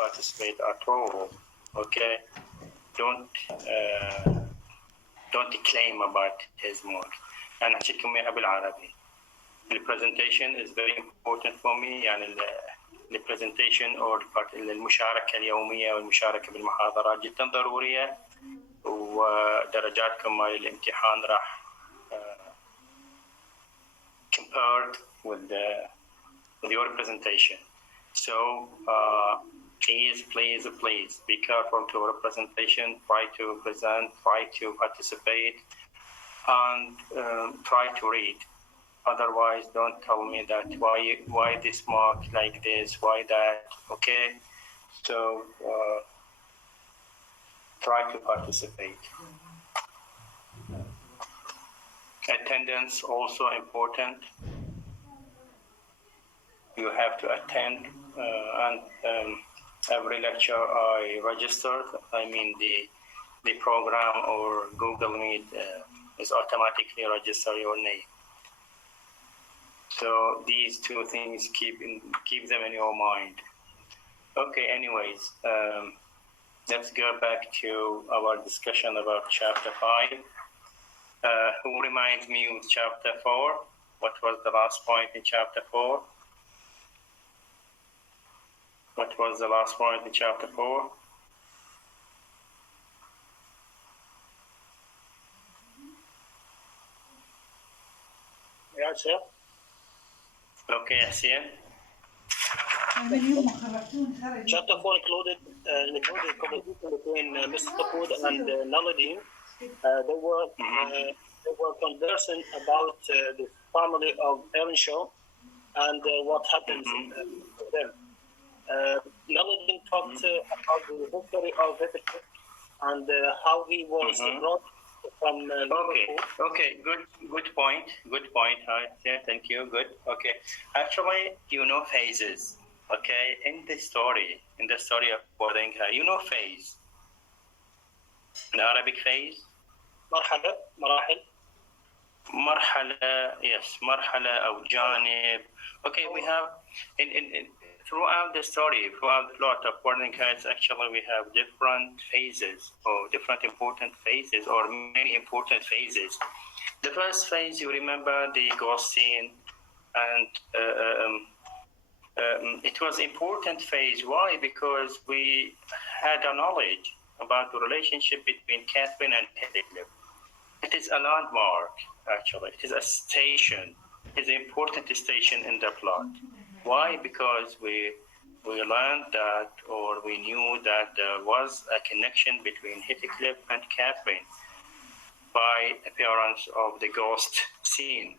participate at all. Okay, don't claim about his mark. أنا أحكيكم إياها بالعربي. The presentation is very important for me. يعني the presentation or المشاركة اليومية والمشاركة بالمحاضرات جدا ضرورية. ودرجاتكم مال الامتحان راح compared with your presentation. So please be careful to your presentation. Try to present, try to participate, and try to read. Otherwise, don't tell me that why this mark like this, why that. Okay, so try to participate. Attendance also important. You have to attend, and every lecture I registered. I mean the program or Google Meet is automatically register your name. So these two things keep them in your mind. Okay. Anyways, let's go back to our discussion about chapter 5. Who reminds me with chapter 4? What was the last point in chapter 4? What was the last point in chapter 4? Yeah, sir. Okay, Asian. Chapter 4 included conversation between Mr. Tapoud and Naladin. They were conversing about the family of Earnshaw and what happens to them. Naladin talked about the history of Hitler and how he was brought from Liverpool. Okay, good point. Hi, yeah, thank you. Good. Okay, actually, phases. Okay, in the story of WUthering, phase. The Arabic phase. مراحل. Yes, مرحلة أو جانب. Okay, we have in throughout the story, throughout the plot of WUthering Heights, actually we have different phases or different important phases or many important phases. The first phase, you remember the ghost scene, and it was important phase. Why? Because we had a knowledge about the relationship between Catherine and Heathcliff. It is a landmark, actually. It is a station. It is an important station in the plot. Why? Because we learned that, or we knew that there was a connection between Heathcliff and Catherine by appearance of the ghost scene.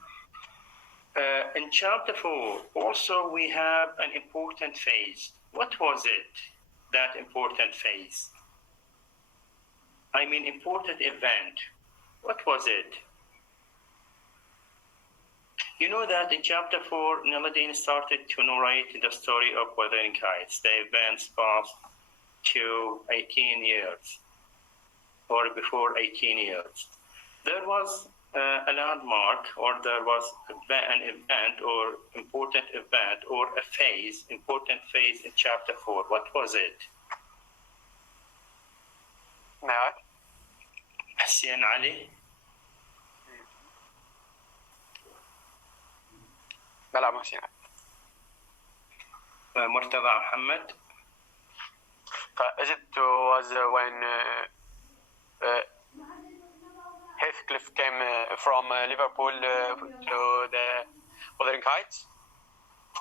In chapter 4, also we have an important phase. What was it, that important phase? I mean, important event. What was it? You know that in chapter 4, Naladin started to narrate the story of WUthering Heights. The events past to 18 years, or before 18 years. There was a landmark, or there was an event, or important event, or a phase, important phase in chapter 4. What was it? نعم. حسين علي. بلعب محسن. مرتضى محمد. It was when Heathcliff came from Liverpool to the WUthering Heights.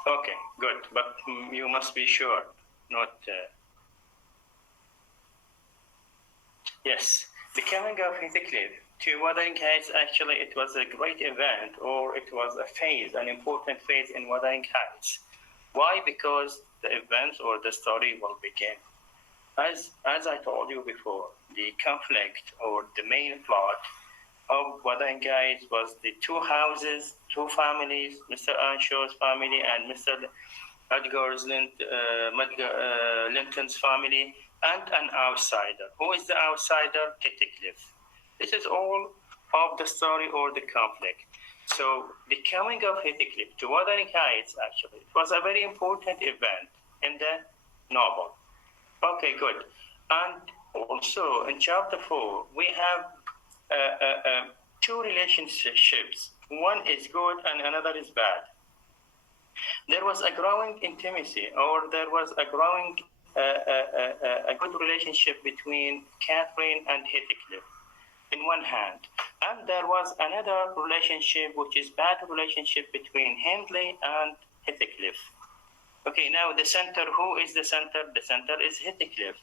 Okay, good. But you must be sure, not... Yes, the coming of Heathcliff to WUthering Heights, actually, it was a great event, or it was a phase, an important phase in WUthering Heights. Why? Because the events or the story will begin. As I told you before, the conflict or the main plot of WUthering Heights was the two houses, two families, Mr. Earnshaw's family and Mr. Edgar's Linton's family, and an outsider. Who is the outsider? Heathcliff. This is all of the story or the conflict. So the coming of Heathcliff to WUthering Heights, actually, it was a very important event in the novel. Okay, good. And also in chapter 4, we have two relationships. One is good and another is bad. There was a growing intimacy, or there was a growing a good relationship between Catherine and Heathcliff in one hand. And there was another relationship, which is bad relationship between Hindley and Heathcliff. Okay, now the center, who is the center? The center is Heathcliff.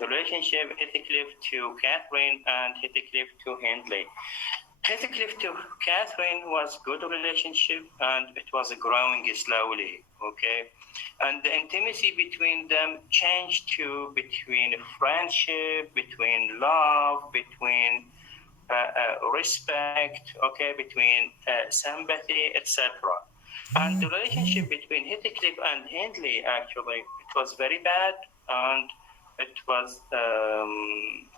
The relationship Heathcliff to Catherine and Heathcliff to Hindley. Heathcliff to Catherine was good relationship, and it was growing slowly, okay? And the intimacy between them changed to between friendship, between love, between respect, okay, between sympathy, etc. And the relationship between Heathcliff and Hindley, actually, it was very bad, and it was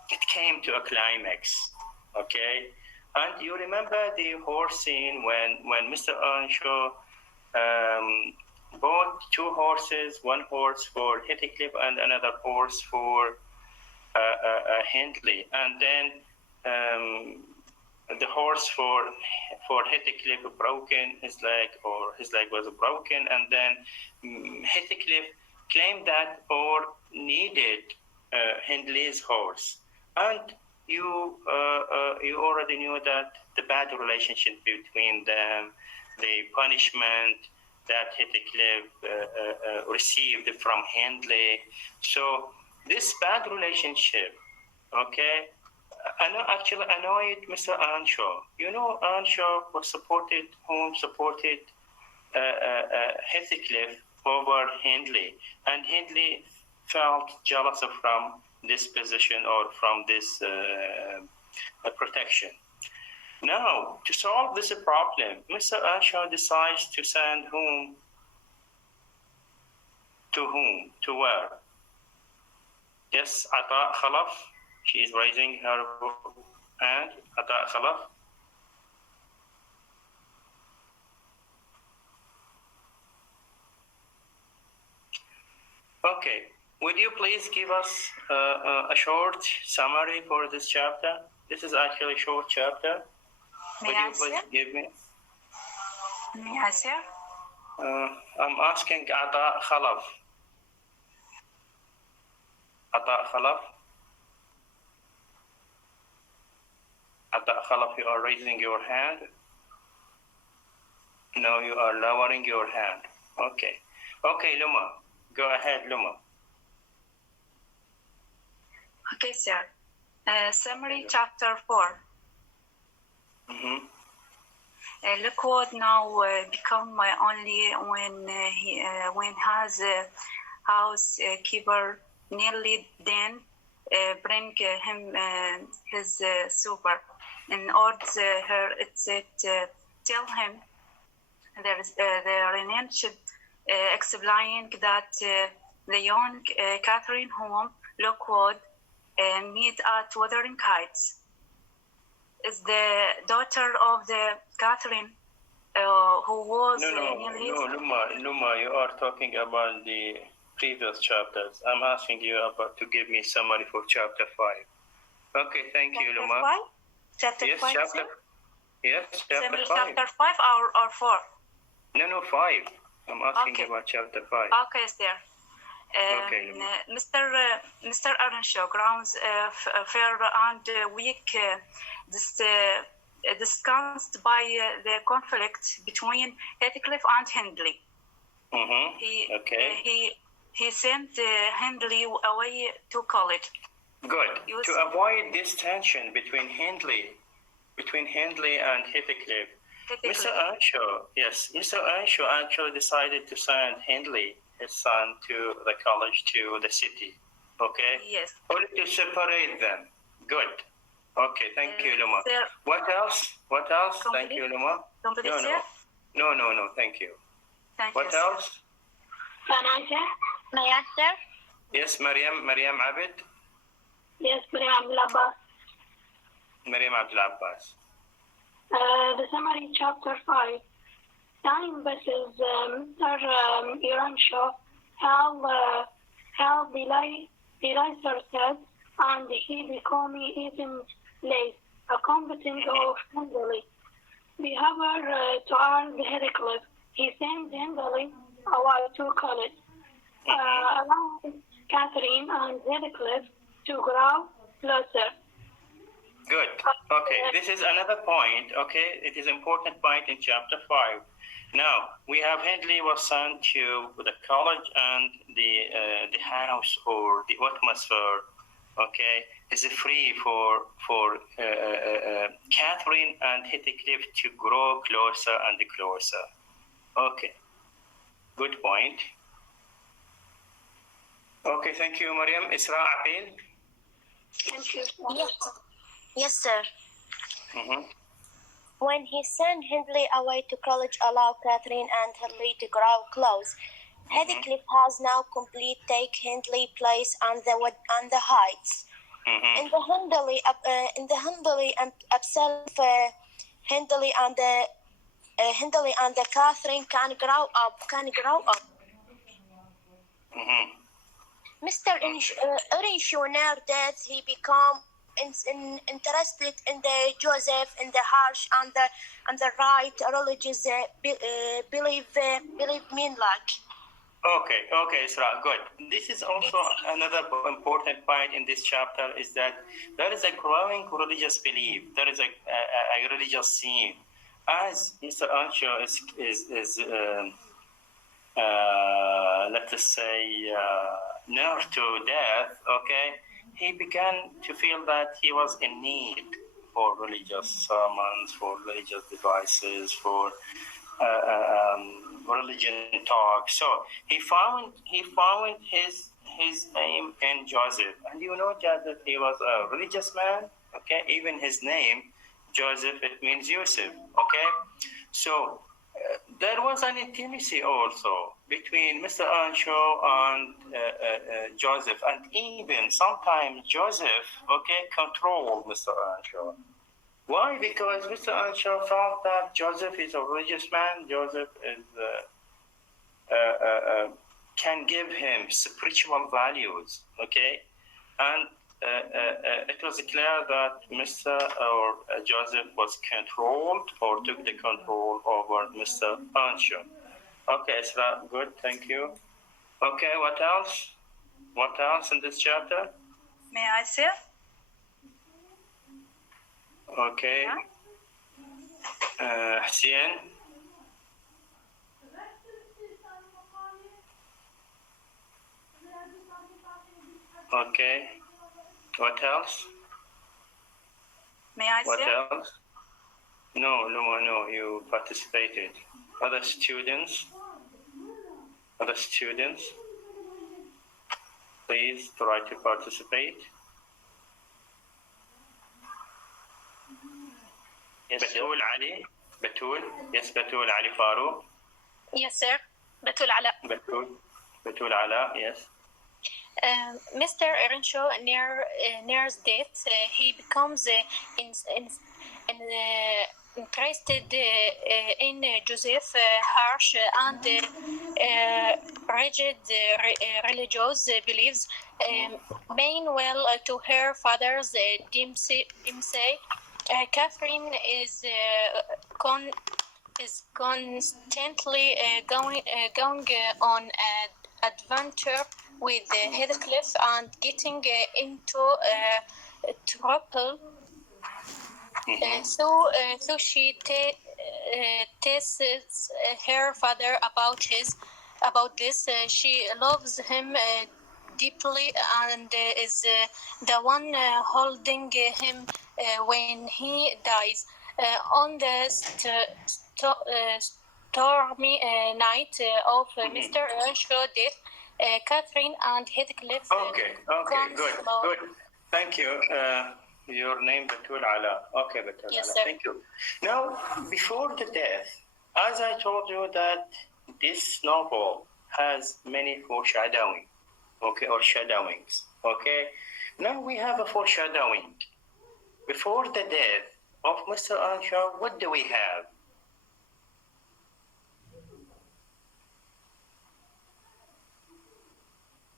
it came to a climax, okay? And you remember the horse scene when Mr. Earnshaw bought two horses, one horse for Heathcliff and another horse for Hindley, and then the horse for Heathcliff broken his leg, or his leg was broken, and then Heathcliff claimed that or needed Hindley's horse, and you already knew that the bad relationship between them, the punishment that Heathcliff received from Hindley. So this bad relationship, okay, actually annoyed Mr. Earnshaw. You know, Earnshaw was supported Heathcliff over Hindley, and Hindley felt jealous from this position or from this protection. Now, to solve this problem, Mr. Earnshaw decides to send whom? To whom? To where? Yes, Ata Khalaf. She is raising her hand. Ata Khalaf. Okay. Would you please give us a short summary for this chapter? This is actually a short chapter. Would you please give me? May I answer? I'm asking Ata Khalaf. Ata Khalaf. Ata Khalaf, you are raising your hand. No, you are lowering your hand. Okay. Okay, Luma. Go ahead, Luma. Okay, sir. Summary chapter 4. Mm-hmm. Lockwood now become only when has housekeeper nearly then bring him his super in order her tell him the relationship explaining that the young Catherine whom Lockwood meet at Wuthering Heights is the daughter of the Catherine who was Luma, you are talking about the previous chapters. I'm asking you about to give me summary for chapter 5. Okay, thank you, Luma. Chapter 5? Yes, chapter 5. Yes, chapter 5. Chapter 5 or 4? No, 5. I'm asking about chapter 5. Okay, sir. Okay, Mr. Earnshaw grounds fair and weak discussed by the conflict between Heathcliff and Hindley. Mm-hmm. He sent Hindley away to college. Good. To avoid this tension between Hindley and Heathcliff, Mr. Earnshaw actually decided to send Hindley, his son, to the college, to the city. Okay? Yes. Only to separate them. Good. Okay, thank you, Luma. Sir, what else? Thank you, Luma. No, thank you. What else? May I answer? Yes, Mariam Abid. Yes, Mariam Abdul Abbas. Mariam Abdul Abbas. The summary, chapter 5. Time versus Mr. Earnshaw. How delay Eraser said, and he became even less competent of Hindley. Behavior toward Heathcliff, he sent Hindley away to college, allowing Catherine and Heathcliff to grow closer. Good. Okay, this is another point. Okay, it is important point in chapter 5. Now we have Hindley was sent to the college, and the house or the atmosphere, okay, is free for Catherine and Heathcliff to grow closer and closer. Okay, good point. Okay, thank you, Mariam. Isra, Aqil. Thank you. Yes, sir. Mm-hmm. When he sent Hindley away to college, allow Catherine and Hindley to grow close. Heathcliff has now complete take Hindley place on the heights. In the Hindley and himself, Hindley and the Catherine can grow up. Mr. Erenshaw's death, he became interested in the Joseph in the harsh and the right religious belief mean like. Okay, Isra, good. This is also another important point in this chapter, is that there is a growing religious belief. There is a religious scene. As Mr. Ansho is let us say, near to death, okay, he began to feel that he was in need for religious sermons, for religious devices, for religion talk. So he found his name in Joseph, and Joseph, he was a religious man. Okay, even his name Joseph, it means Yusuf. Okay, so there was an intimacy also between Mr. Ansho and Joseph, and even sometimes Joseph, okay, controlled Mr. Ansho. Why? Because Mr. Ansho felt that Joseph is a religious man. Joseph is can give him spiritual values, okay, and it was clear that Mr. or Joseph was controlled or took the control over Mr. Ansho. Okay, Isra, good, thank you. Okay, what else? What else in this chapter? May I say? Okay. Hussein? Okay. What else? May I What say? else? No, you participated. Other students? Please try to participate. Yes, Batul Ali? Batul? Yes, Batul Ali Farouk. Yes, sir. Batul Ala. Batul Ala, yes. Mr. Earnshaw, near's death, he becomes interested in Joseph harsh and rigid religious beliefs, meanwhile to her father's Dimsey. Catherine is constantly going on an adventure with Heathcliff and getting into trouble. So she tests her father about this. She loves him deeply and is the one holding him when he dies. On the stormy night of Mr. Earnshaw's death, Catherine and Heathcliff. Okay, good. Thank you. Your name, Batul Ala. Okay, Batul Yes, Ala. sir. Thank you. Now, before the death, as I told you that this novel has many foreshadowing, okay, or shadowings, okay. Now we have a foreshadowing. Before the death of Mr. Earnshaw, what do we have?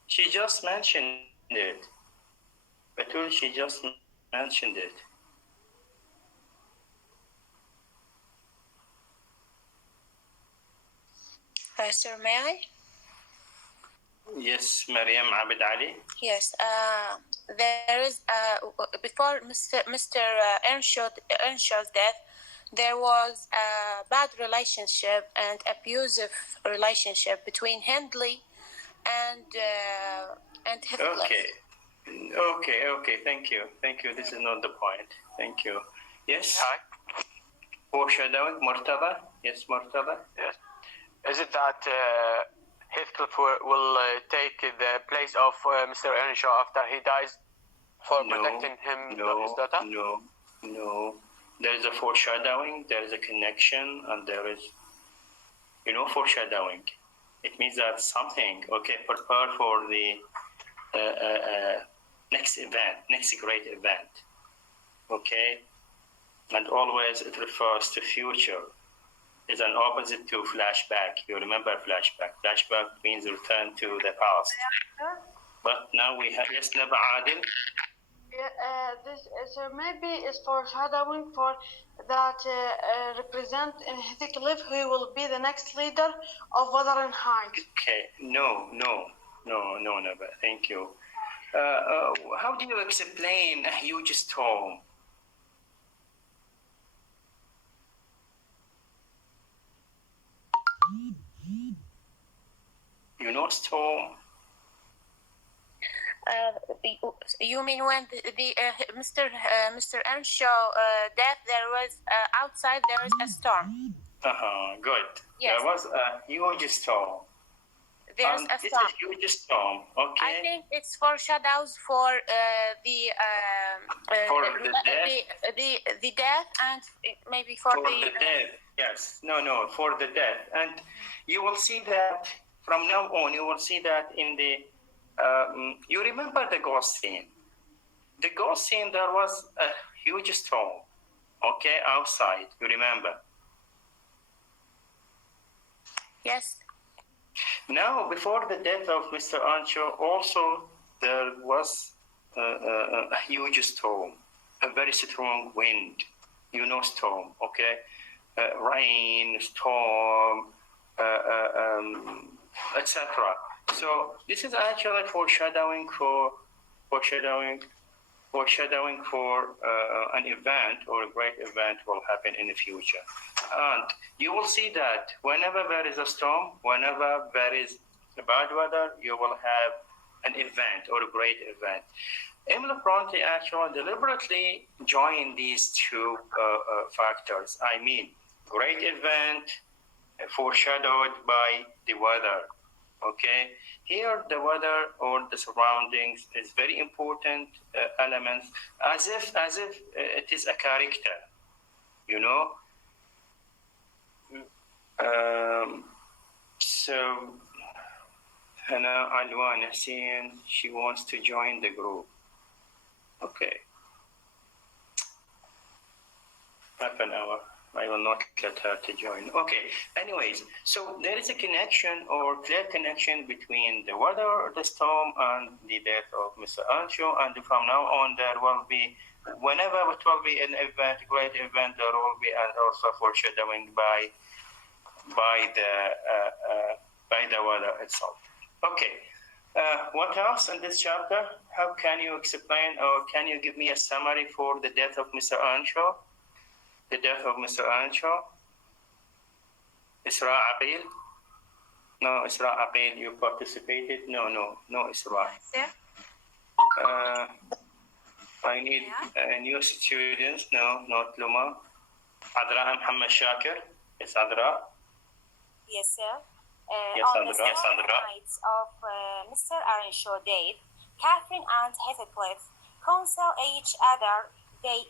She just mentioned it. Batul, she just mentioned it. Sir, may I? Yes, Mariam Abed Ali. Yes. There is before Mr. Earnshaw's death, there was a bad relationship and abusive relationship between Hindley and Heathcliff. Okay. Thank you. This is not the point. Thank you. Yes. Hi. Foreshadowing, Murtada. Yes, Murtada. Yes. Is it that Heathcliff will take the place of Mr. Earnshaw after he dies for protecting him, his daughter? No. There is a foreshadowing, there is a connection, and there is, foreshadowing. It means that something, prepare for the next event, next great event. Okay? And always it refers to future. Is an opposite to flashback. You remember flashback. Flashback means return to the past. But now we have, yes, Naba Adil. This maybe is foreshadowing for that represent in Heathcliff who will be the next leader of Wuthering Heights. Okay, no, Naba. Thank you. How do you explain a huge storm? Storm? You mean when the Mr. Earnshaw death? There was outside there is a storm. Good. Yes. There was a huge storm. There's a this storm. is huge storm. Okay. I think it's foreshadows for the death and maybe for the death. Yes. No. For the death, and you will see that from now on. You will see that in the. You remember the ghost scene? The ghost scene. There was a huge storm. Okay, outside. You remember? Yes. Now, before the death of Mr. Earnshaw, also there was a huge storm, a very strong wind, storm, okay? Rain, storm, etc. So this is actually foreshadowing for an event or a great event will happen in the future. And you will see that whenever there is a storm, whenever there is bad weather, you will have an event or a great event. Emily Bronte actually deliberately joined these two factors. I mean, great event foreshadowed by the weather. Okay, here the weather or the surroundings is very important elements, as if it is a character, So Hana Alwan Hussein, she wants to join the group. Okay, half an hour. I will not let her to join. Okay, anyways, so there is a connection or clear connection between the weather or the storm and the death of Mr. Earnshaw, and from now on there will be, whenever it will be an event, great event, there will be and also foreshadowing by the weather itself. Okay, what else in this chapter? How can you explain or can you give me a summary for the death of Mr. Earnshaw? The death of Mr. Earnshaw? Isra Aqil? No, Isra Aqil, you participated? No, Isra. I need new students. No, not Luma. Adra Muhammad Shakir. Yes, Adra. Yes, sir. Yes, On the nights of Mr. Earnshaw death, Catherine and Heathcliff counsel each other. They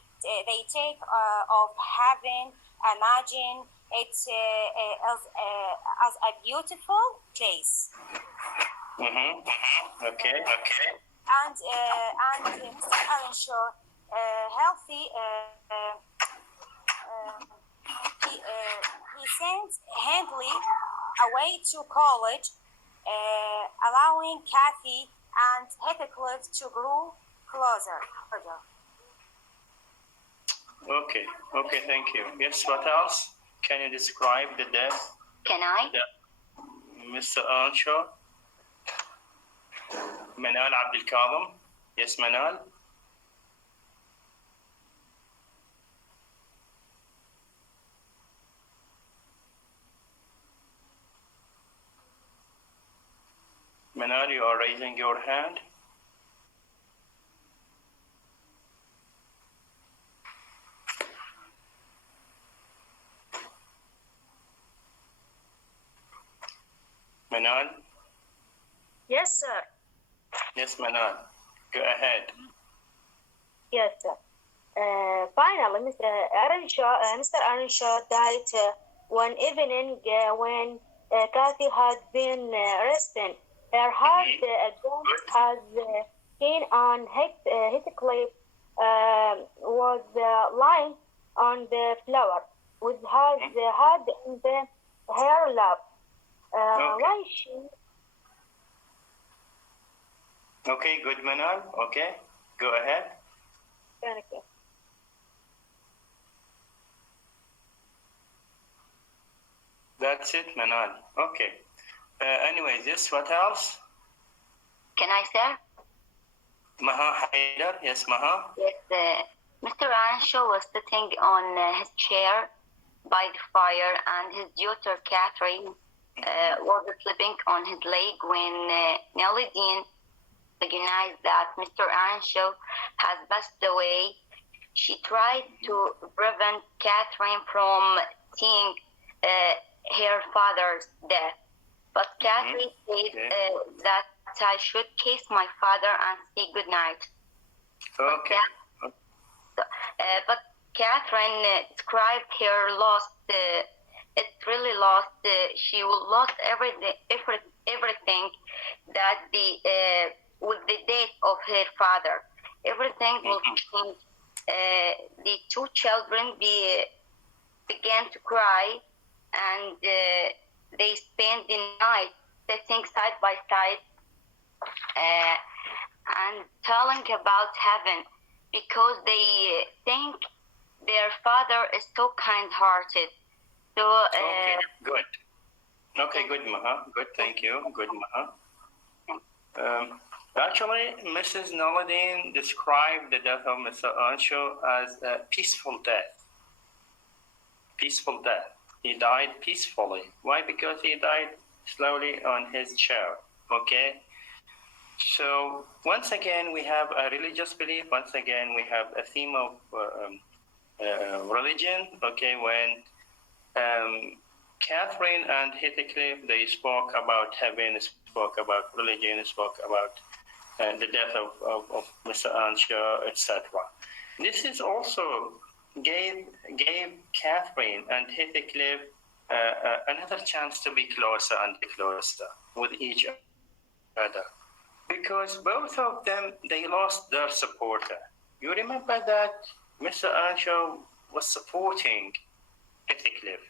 take of having imagined it as a beautiful place. Okay. And Mr. Earnshaw, healthy, he sent Hindley away to college, allowing Kathy and Heathcliff to grow closer. Okay, okay, thank you. Yes, what else? Can you describe the death? Can I? Mr. Earnshaw? Manal Abdul Kadhim? Yes, Manal? Manal, you are raising your hand. Manal? Yes, sir. Yes, Manal. Go ahead. Yes, sir. Finally, Mr. Earnshaw died one evening when Kathy had been resting. Her heart against has been on Heathcliff was lying on the floor with her head in her lap. Why she? Okay, good, Manal. Okay, go ahead. Thank you. That's it, Manal. Okay. Anyways, yes, what else? Can I, sir? Maha Haidar. Yes, Maha. Yes, Mr. Earnshaw was sitting on his chair by the fire, and his daughter Catherine was sleeping on his leg when Nellie Dean recognized that Mr. Earnshaw has passed away. She tried to prevent Catherine from seeing her father's death, but Catherine said that I should kiss my father and say goodnight. Okay. But Catherine described her loss. It really lost. She lost everything that with the death of her father. Everything will change. The two children began to cry, and they spent the night sitting side by side and telling about heaven, because they think their father is so kind-hearted. So, okay, good. Okay, good, Maha. Good, thank you. Good, Maha. Actually, Mrs. Noladine described the death of Mr. Earnshaw as a peaceful death. Peaceful death. He died peacefully. Why? Because he died slowly on his chair. Okay? So, once again, we have a religious belief. Once again, we have a theme of religion. Okay, when Catherine and Heathcliff, they spoke about heaven, spoke about religion, spoke about the death of Mr. Earnshaw, etc. This is also gave Catherine and Heathcliff another chance to be closer and closer with each other, because both of them, they lost their supporter. You remember that Mr. Earnshaw was supporting Heathcliff.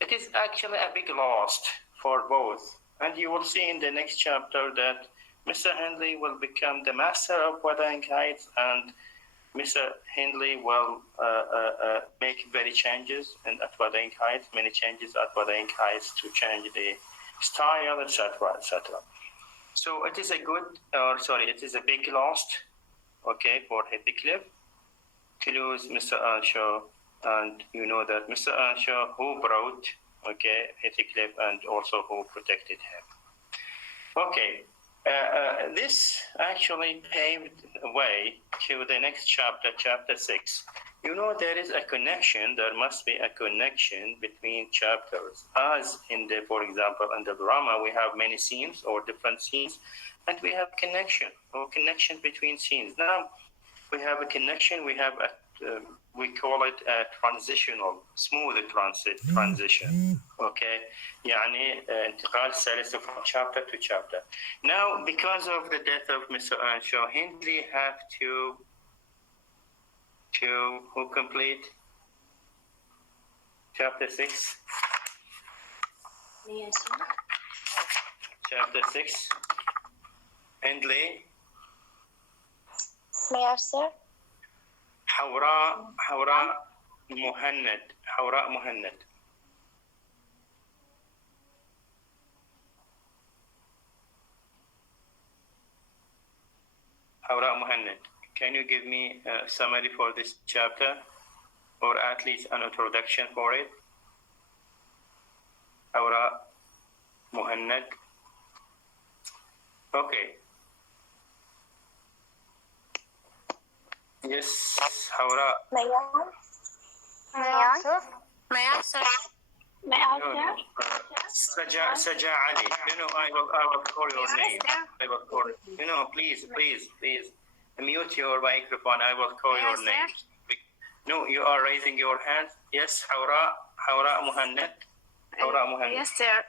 It is actually a big loss for both, and you will see in the next chapter that Mr. Hindley will become the master of Wuthering Heights, and Mr. Hindley will make very changes at Wuthering Heights, many changes at Wuthering Heights to change the style, etc., etc. So it is it is a big loss, okay, for Heathcliff to lose Mr. Earnshaw, and you know that Mr. Earnshaw who brought, okay, Heathcliff and also who protected him. Okay. This actually paved the way to the next chapter, chapter 6. You know, there is a connection, there must be a connection between chapters. As in the, for example, in the drama, we have many scenes or different scenes, and we have connection between scenes. Now, we have a connection, we have we call it a transitional, smooth transition. Okay, يعني انتقال سلس from chapter to chapter. Now, because of the death of Mr. Earnshaw, Hindley have to who complete chapter 6. Yes. Chapter 6. Hindley. May I, sir? حوراء مهند. حوراء مهند. حوراء مهند. Can you give me a summary for this chapter, or at least an introduction for it? حوراء مهند. Okay. Yes, حوراء. May I? May I, sir? May I, sir? May I, No, sir? no. Saja Ali. I will call your name. I will call. Please. Mute your microphone. I will call your name. No, you are raising your hand. Yes, حوراء مهند. حوراء مهند. Yes, sir.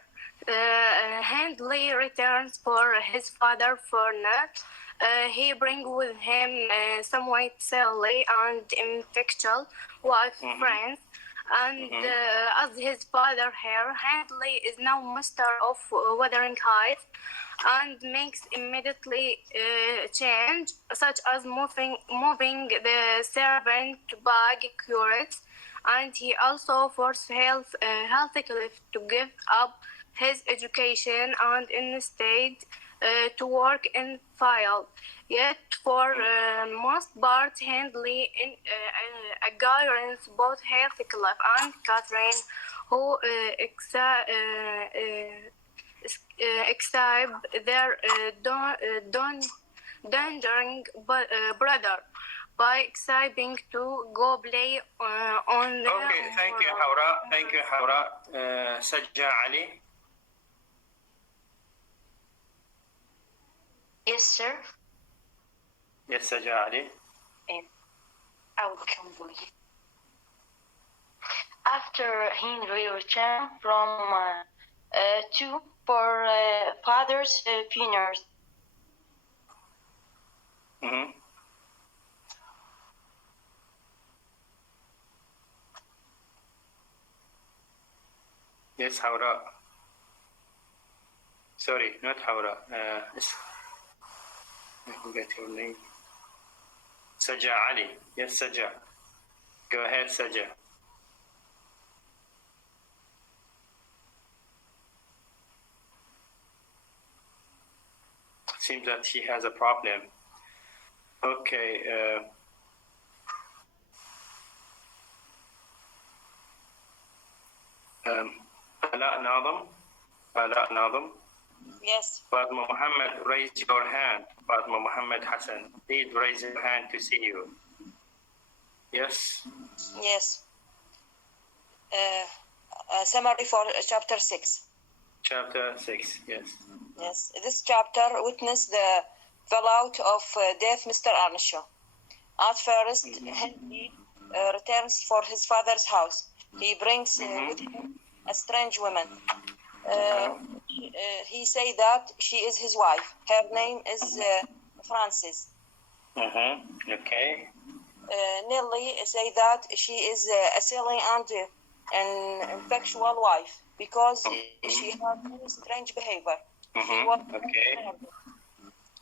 Hindley returns for his father Furner. He brings with him somewhat silly and infectious wife friends. And as his father here, Hindley is now master of Wuthering Heights and makes immediately change, such as moving the servant bag curates, and he also forced Heathcliff to give up his education and instead to work in field. Yet for most part, Hindley guidance both Heathcliff and Catherine, who accept their dangering brother by accepting to go play on the... Okay, thank you, حوراء. Saja Ali. Yes, sir. Yes, Saja Ali. I will complete. After Henry returned from for father's funeral. Mm-hmm. Yes, حوراء. Sorry, not حوراء. I forget your name. Saja Ali. Yes, Saja. Go ahead, Saja. Seems that she has a problem. Okay. Ala Nadam. Yes. Fatma Muhammad, raise your hand. Fatma Muhammad Hassan, please raise your hand to see you. Yes. Yes. Summary for chapter 6. Chapter 6, yes. Yes. This chapter witnessed the fallout of death Mr. Earnshaw. At first, Henry returns for his father's house. He brings with him a strange woman. He say that she is his wife. Her name is Frances. Okay. Nellie say that she is a silly and an infectual wife because she had very strange behavior.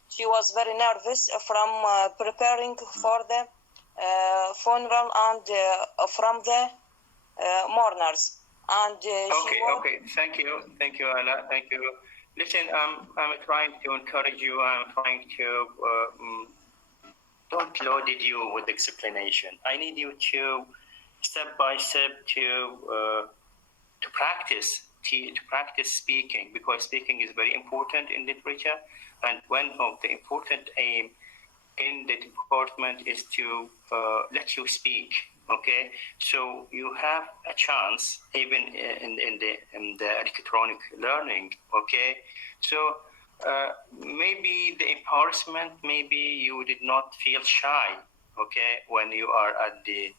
She was very nervous from preparing for the funeral and from the mourners. And okay. Thank you, Ala. Thank you. Listen, I'm trying to encourage you. I'm trying to don't load you with explanation. I need you to step by step to practice speaking, because speaking is very important in literature, and one of the important aim in the department is to let you speak. Okay, so you have a chance even in the electronic learning. Okay, so maybe the embarrassment, maybe you did not feel shy. Okay, when you are at the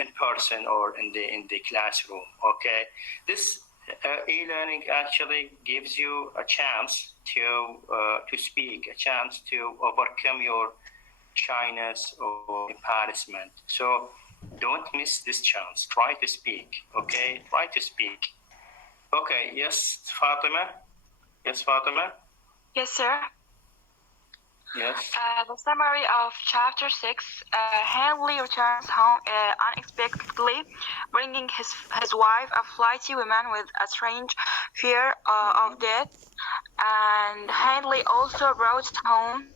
in person or in the classroom. Okay, this e-learning actually gives you a chance to speak, a chance to overcome your shyness or embarrassment. So don't miss this chance. Try to speak. Okay, try to speak. Okay. Yes, Fatima. Yes, Fatima. Yes, sir. Yes. The summary of chapter 6. Handley returns home unexpectedly, bringing his wife, a flighty woman with a strange fear of death. And Handley also brought home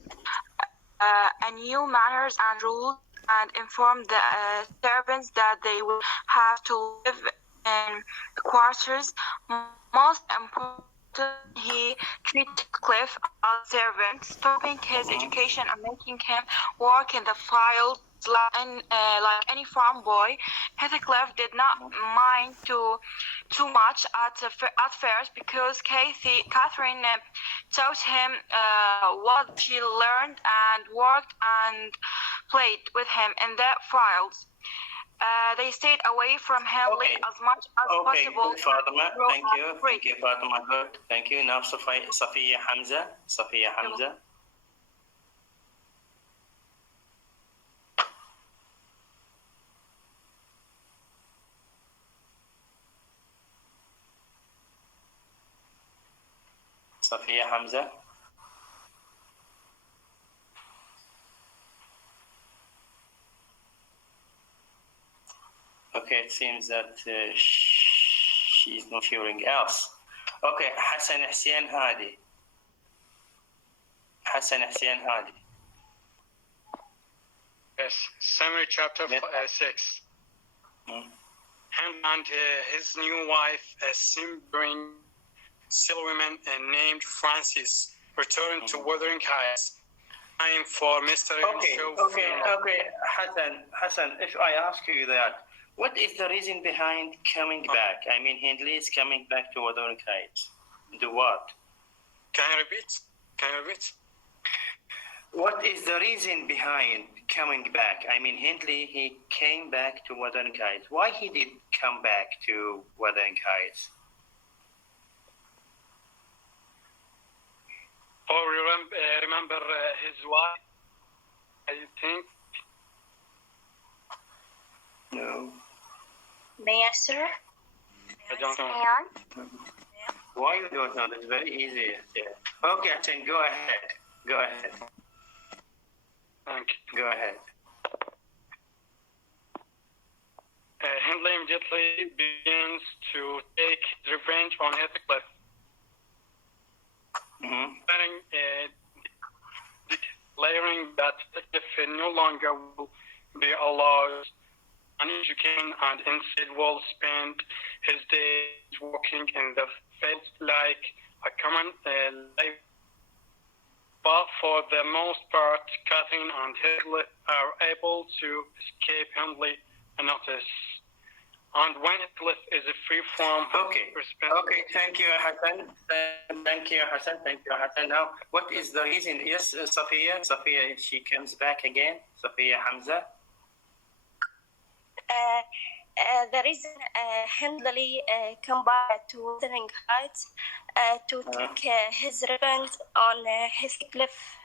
a new manners and rules, and informed the servants that they would have to live in quarters. Most important, he treated Cliff as a servant, stopping his education and making him work in the fields like any farm boy. Heathcliff did not mind too much at first, because Catherine taught him what she learned, and worked and played with him in the fields. They stayed away from Handley as much as possible. Good, Fatima. Thank you. Thank you, Fatima. Good. Thank you. Now, Safiya Hamza. Safiya Hamza. Safiya Hamza. Okay, it seems that she's not hearing else. Okay, Hassan Hussein Hadi. Hassan Hussein Hadi. Yes, summary chapter 6. Him and his new wife, a simpering woman named Francis, returned to Wuthering Heights. Time for Mr. Okay, Hassan, if I ask you that, what is the reason behind coming back? I mean, Hindley is coming back to Wuthering Heights. Do what? Can you repeat? What is the reason behind coming back? I mean, Hindley, he came back to Wuthering Heights. Why he did come back to Wuthering Heights? Or remember his wife, I think? No. May I, sir? I don't know. May I? Why you don't know? That's very easy. Yeah. Okay, Hassan, go ahead. Go ahead. Thank you. Go ahead. Hindley immediately begins to take revenge on Heathcliff. Declaring that Heathcliff no longer will be allowed an education, and instead will spend his days working in the fields like a common life. But for the most part, Catherine and Heathcliff are able to escape Hindley unnoticed. And when Heathcliff is free from... Okay, thank you, Hassan. Thank you, Hassan. Now, what is the reason? Yes, Safiya, she comes back again. Safiya Hamza. The reason Hindley come back to Wuthering Heights to take his revenge on Heathcliff.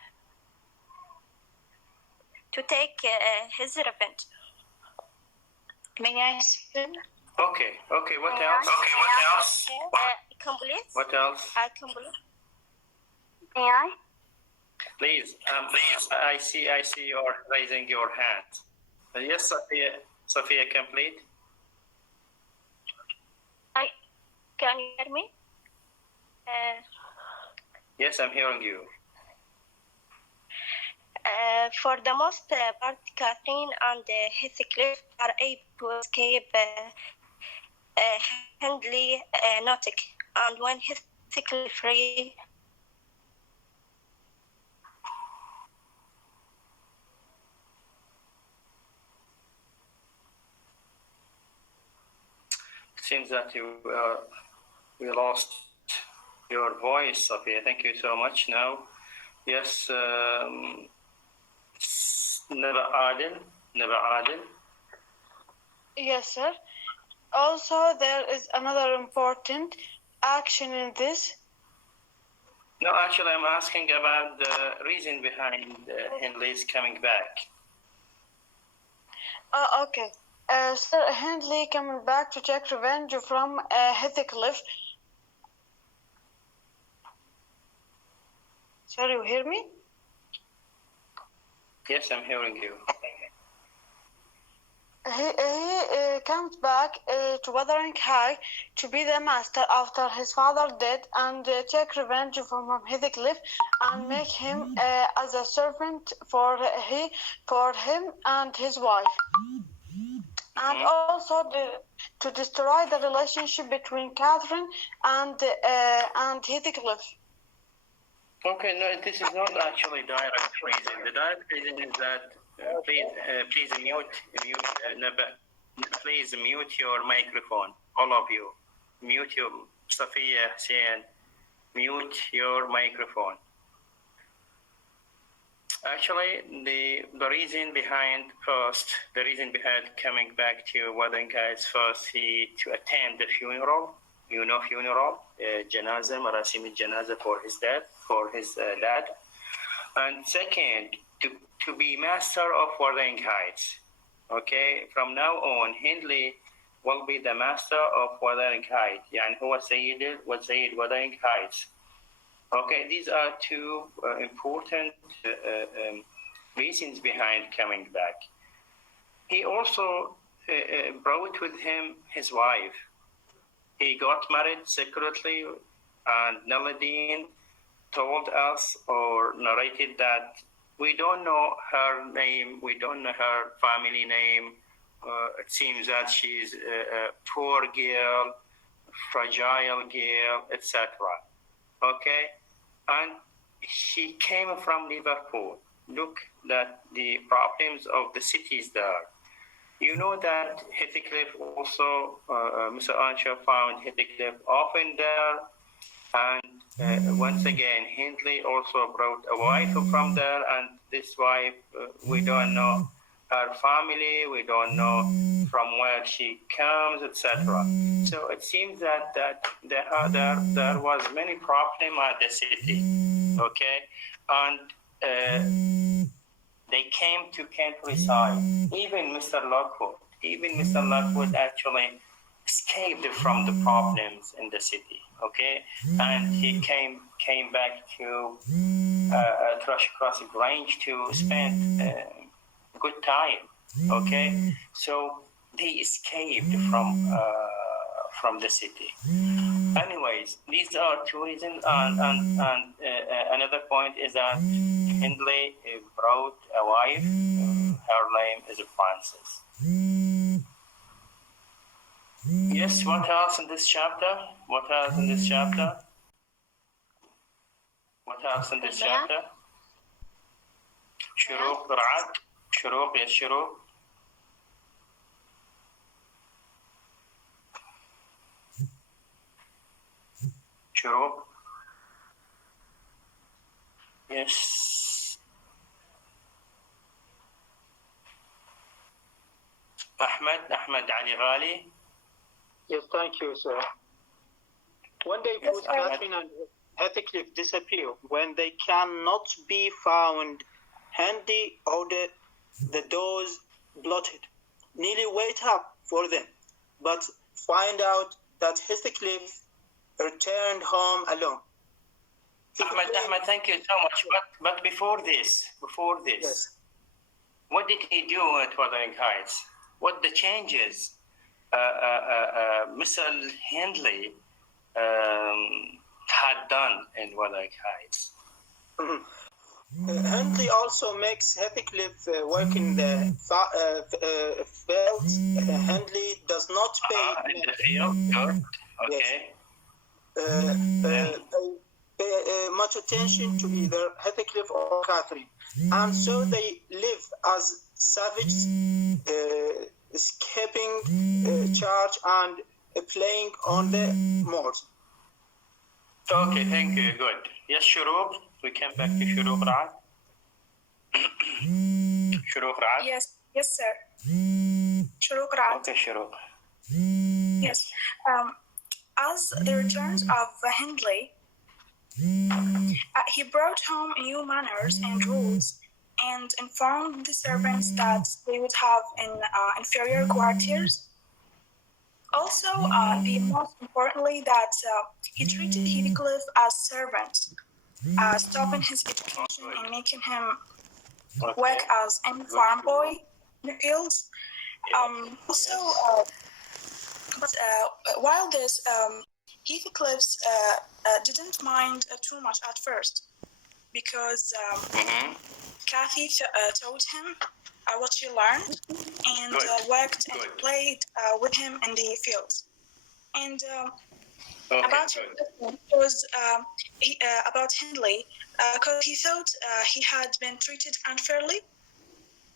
To take his revenge. May I speak? Okay. What else? Complete. What else? I complete. May I? Please. I see you're raising your hand. Yes, Safiya, complete. Can you hear me? Yes, I'm hearing you. For the most part, Catherine and Heathcliff are able to escape Hindley Nautic, and when Heathcliff free. It seems that we lost your voice, Safiya. Thank you so much. Now, yes. Never Adil. Yes, sir. Also, there is another important action in this. No, actually, I'm asking about the reason behind Hindley's coming back. Okay. Sir, Hindley coming back to take revenge from Heathcliff. Sorry, you hear me? Yes, I'm hearing you. He comes back to Wuthering High to be the master after his father died and take revenge from Heathcliff and make him as a servant for him and his wife. And also to destroy the relationship between Catherine and Heathcliff. Okay, no, this is not actually direct reason. The direct reason is that please mute your microphone, all of you. Mute your Safiya, Hussein, mute your microphone. Actually, the reason behind coming back to Wuthering Heights first, to attend the funeral, funeral, janaza, marasim al-janaza for his dad, and second, to be master of Wuthering Heights. Okay, from now on, Hindley will be the master of Wuthering Heights. يعني هو سيد Wuthering Heights. Okay, these are two important reasons behind coming back. He also brought with him his wife. He got married secretly, and Naladin told us or narrated that we don't know her name, we don't know her family name. It seems that she's a poor girl, fragile girl, etc. Okay, and she came from Liverpool. Look at the problems of the cities there. You know that Heathcliff also, Mr. Archer found Heathcliff often there, and once again, Hindley also brought a wife from there, and this wife, we don't know her family, we don't know from where she comes, etc. So it seems that there was many problems at the city, okay, and they came to countryside. Even Mr. Lockwood actually escaped from the problems in the city, okay, and he came back to Thrush Cross Grange to spend good time, okay. So they escaped from the city. Anyways, these are two reasons, and another point is that Hindley brought a wife. Her name is Frances. Yes, what else in this chapter? شروق رعد. شروق, yes, شروق. شروق. Yes. Ahmed Ali Ghali. Yes, thank you, sir. When they put Catherine and Heathcliff disappear, when they cannot be found, Handy ordered the doors blotted. Nearly wait up for them, but find out that Heathcliff returned home alone. Ahmed, thank you so much. But before this, yes. What did he do at Wuthering Heights? What the changes Mr. Hindley had done in Wuthering Heights? Hindley also makes Heathcliff work in the fields. Hindley does not pay. In the field, good. Okay. Pay much attention to either Heathcliff or Catherine, and so they live as savages, escaping charge and playing on the moors. Okay, thank you. Good. Yes, Shuruq. We came back to Shuruq Ra'ad. Shuruq Ra'ad. Yes, sir. Shuruq Ra'ad. Okay, Shuruq. Yes. As the returns of Hindley, he brought home new manners and rules and informed the servants that they would have in inferior quarters. Also, the most importantly, that he treated Heathcliff as servants. stopping his education and making him work as any farm boy in the fields. Also, but while this, Heathcliff didn't mind too much at first, because Kathy taught him what she learned and worked and played with him in the fields. And about it was about Hindley, because he thought he had been treated unfairly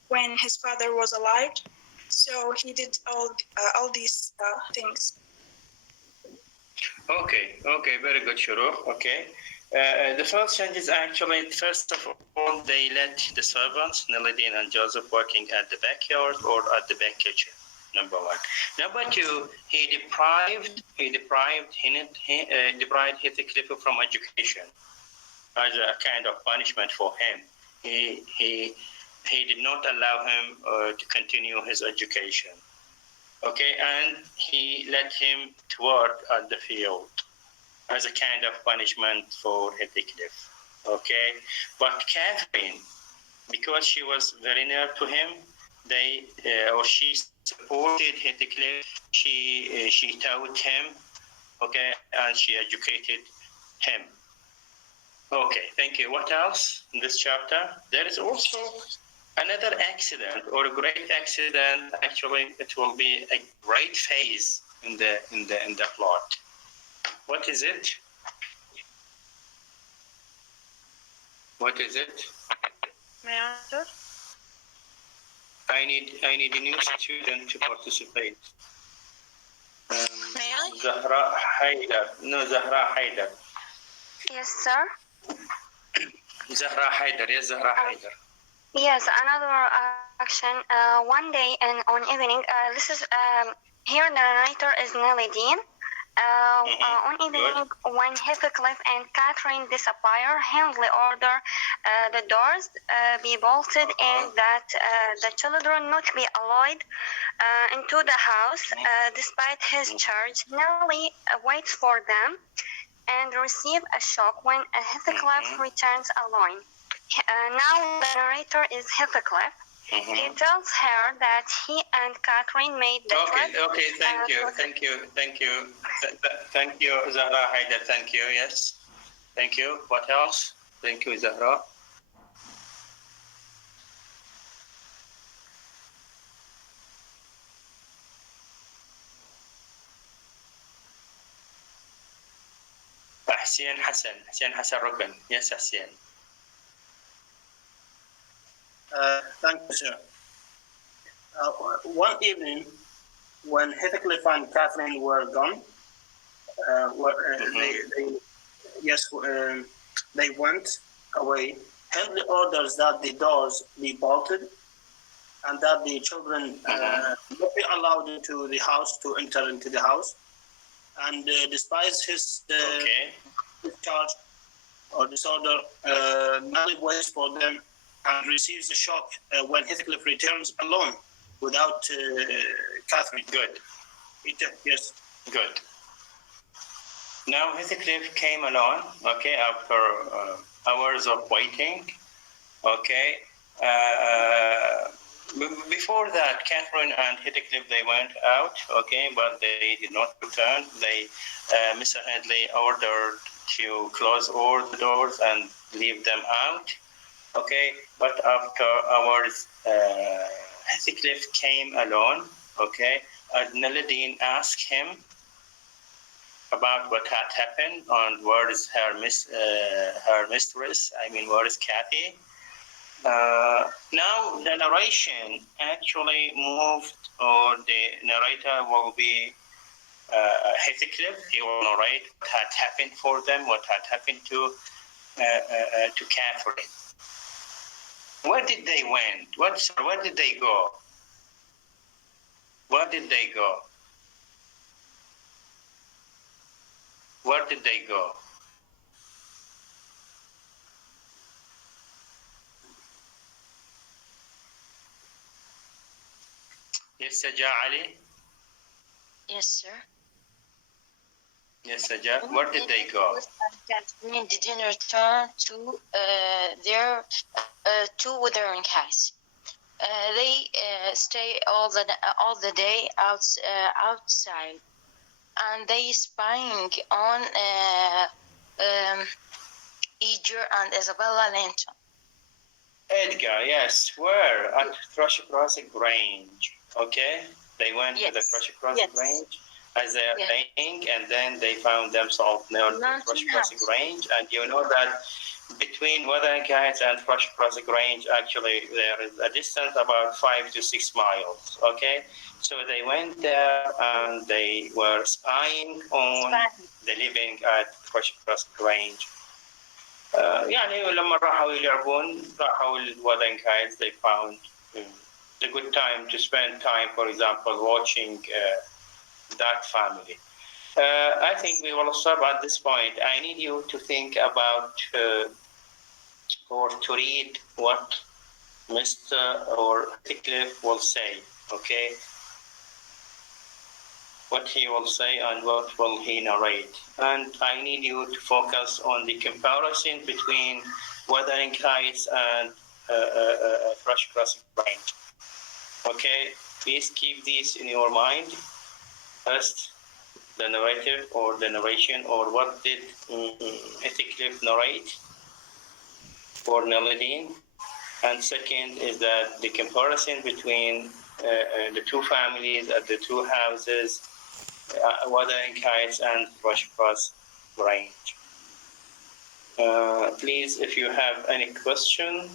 when his father was alive, so he did all these things. Okay, very good, Shuruf. Okay. The first change is actually, first of all, they let the servants, Nelidine and Joseph, working at the backyard or at the back kitchen, number one. Number two, he deprived Heathcliff from education as a kind of punishment for him. He did not allow him to continue his education. Okay, and he let him to work at the field as a kind of punishment for Heathcliff. Okay, but Catherine, because she was very near to him, she supported Heathcliff. She taught him, okay, and she educated him. Okay, thank you. What else in this chapter? There is also another accident, or a great accident. Actually, it will be a great phase in the plot. What is it? What is it? May I answer? I need a new student to participate. May I? Zahra Haidar. No, Zahra Haidar. Yes, sir. Zahra Haidar. Yes, Zahra Haidar. Yes, another action. One day and on evening, this is here the narrator is Nelidine. On evening, when Heathcliff and Catherine disappear, Hindley order the doors be bolted and that the children not be allowed into the house. Despite his charge, Nelly waits for them and receive a shock when Heathcliff returns alone. Now the narrator is Heathcliff. He tells her that he and Catherine made the trip. Okay, thank you, Zahra Haidar, thank you, yes. Thank you. What else? Thank you, Zahra. Hussein Hassan Rukn. Yes, Hussein. Thank you, sir. One evening, when Heathcliff and Catherine were gone, they went away. Hindley orders that the doors be bolted and that the children not be allowed into the house to enter into the house. And despite his charge or disorder, Nelly waits for them and receives a shock when Heathcliff returns alone without Catherine. Good. Yes. Good. Now Heathcliff came alone, okay, after hours of waiting, okay. Before that, Catherine and Heathcliff, they went out, okay, but they did not return. Mr. Hindley ordered to close all the doors and leave them out, okay. But after hours, Heathcliff came alone, okay. Nelidine asked him about what had happened and where is her mistress. I mean, where is Kathy? Now the narration actually moved, or the narrator will be Heathcliff. He will narrate what had happened for them, what had happened to Catherine. Where did they went? Where did they go? Where did they go? Where did they go? Yes, Sajah Ali? Yes, sir. Yes, Sajjad. Where did they go? Catherine didn't return to their to Wuthering Heights. They stay all the day outside, and they spying on Eager and Isabella Linton. Edgar, yes. Where? At Thrush Crossing Range. Okay? They went to the Thrush Crossing Range as they are playing, and then they found themselves near the Thrush Crossing Range. And you know that between Wuthering Heights and Thrush Crossing Range, actually, there is a distance about 5 to 6 miles. Okay? So they went there and they were spying on the living at Thrush Crossing Range. يعني لما راحوا يلعبون راحوا الوذرينج هايتس they found a good time to spend time, for example, watching that family. I think we will stop at this point. I need you to think about or to read what Mr. or Heathcliff will say, okay? What he will say and what will he narrate. And I need you to focus on the comparison between Wuthering Heights and Thrush Crossing Range. Okay, please keep this in your mind. First, the narrative or the narration, or what did Heathcliff narrate for Nelladine. And second is that the comparison between the two families at the two houses, Wuthering Heights and Thrush Cross Range. Please, if you have any question,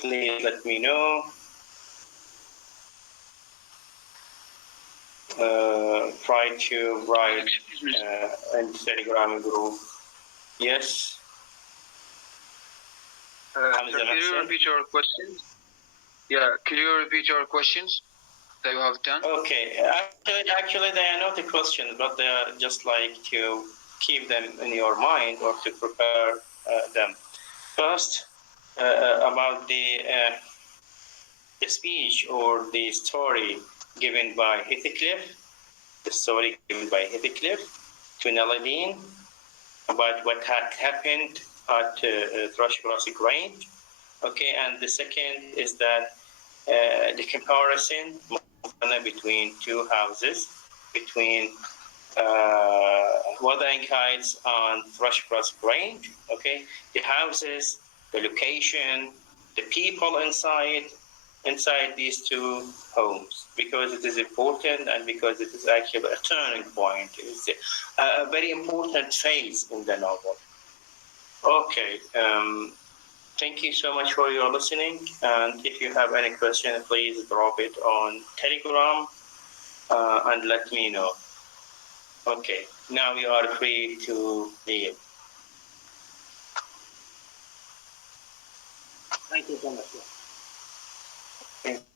please let me know. Try to write in the Telegram group. Yes. Can you repeat your questions? Yeah, can you repeat your questions that you have done? Okay, actually they are not the questions, but they are just like to keep them in your mind or to prepare them. First, about the speech or the story given by Heathcliff, to Nelladine about what had happened at Thrush Crossing Range. Okay, and the second is that the comparison between two houses, between Wuthering Heights and Thrush Crossing Range. Okay, the houses, the location, the people inside these two homes, because it is important and because it is actually a turning point. It's a very important phase in the novel. Okay, thank you so much for your listening. And if you have any question, please drop it on Telegram and let me know. Okay, now you are free to leave. Thank you so much. Thank you.